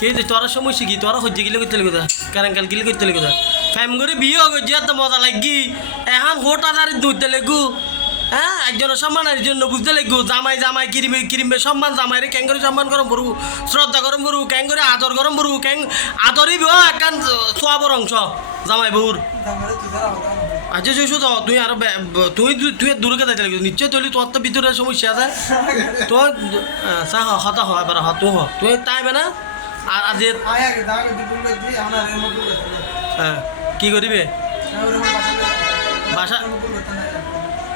কে যে তোরা সমস্যা কি তোরা হজ্জে গিলে করতে লিখো কারেঙ্কাল গিলে করতে লিখো ফ্যাম করে বিয়ে হয়ে এত মজা লাগি এখন হোটাদারি দুধতে লেগু হ্যাঁ একজনের সম্মানের জন্য বুঝতে লেগু জামাই জামাই কিরিমে কিরিমে সম্মান জামাই রে ক্যাং করে সম্মান গরম করবো শ্রদ্ধা গরম করবো ক্যাং করে আদর গরম করবো ক্যাং আদরই একান সোয়াবর অংশ জামাই বহুর আচ্ছা শুধু তো তুই আর তুই তুই দূরকে যাইতে লাগবে নিশ্চয় তুই তোর তো ভিতরে সমস্যা আছে তোর চা হতা হয় এবার তুই তুই তাইবে না আর আজ হ্যাঁ কি করিবে বাসা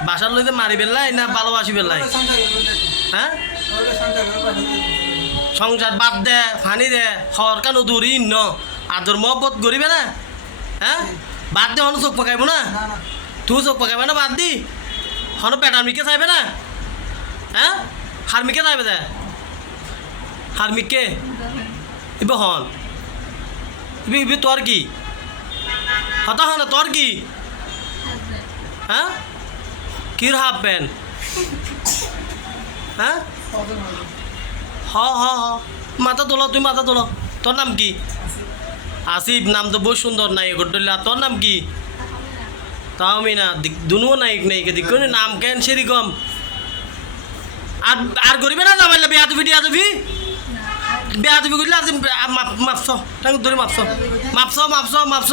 বাসার লইতে মারি বেলাই না ভালোবাসি বেলাই হ্যাঁ সংসার বাদ দে ফানি দে হর কানো দূরি ন আদর মহব্বত করিবে না হ্যাঁ বাদ দে হন চোখ পকাইব না তুই চোখ পকাইবে না বাদ দি হন পেটামিকে চাইবে না হ্যাঁ হার্মিকে চাইবে দে হার্মিককে ইব হন ইবি তোর কি হতা হন তোর কি হ্যাঁ কির হাফ প্যান্ট হ্যাঁ হ হ হ মাথা তোলো তুই মাথা তোলো তোর নাম কি আসিফ নাম তো বহু সুন্দর নাই গড্ডল্লা তোর নাম কি তাও আমি না দুনুও নায়ক নেই দিক নাম কেন সেরকম আর আর করিবে না যাবাইলা বেয়াদবি টিয়াদবি বেয়াদবি করলে আজ মাপছ তাই ধরে মাপছ মাপছ মাপছ মাপছ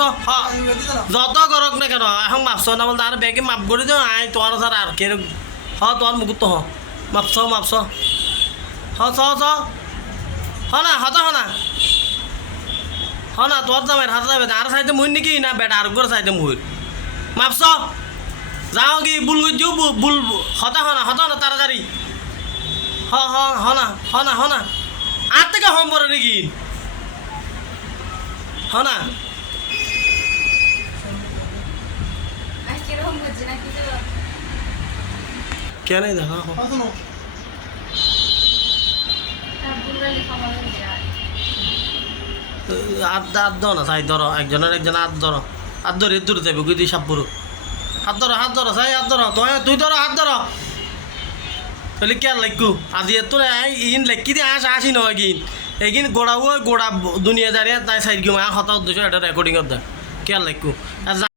যত করক না কেন এখন মাপছ না বলতে আর ব্যাগে মাপ করে দিও আয় তোমার স্যার আর কে তোমার মুকুট তো মাপছ মাপছ হ না হত না না তোর যাবে হাতে যাবে আর সাইডে মুই নাকি না বেটা আর করে সাইডে মুই মাপছ যাও কি বুল দিও বুল হতা না তাড়াতাড়ি হ না আর থেকে হম পরে নাকি না কেন দেখা আদ ধর না চাই ধরো একজনের একজন হাত ধরো হাত ধরে দূরে যাবে গুদি সাপ পুরো হাত ধরো চাই হাত ধরো তুই ধরো হাত ধরো তাহলে কে লাগু আজি তোর ইন লেখি দিয়ে আসি নয় কিন এইকিন গোড়া দুনিয়া দাঁড়িয়ে তাই সাইড গিয়ে হতা উদ্দেশ্য এটা রেকর্ডিং করতে কে লাগু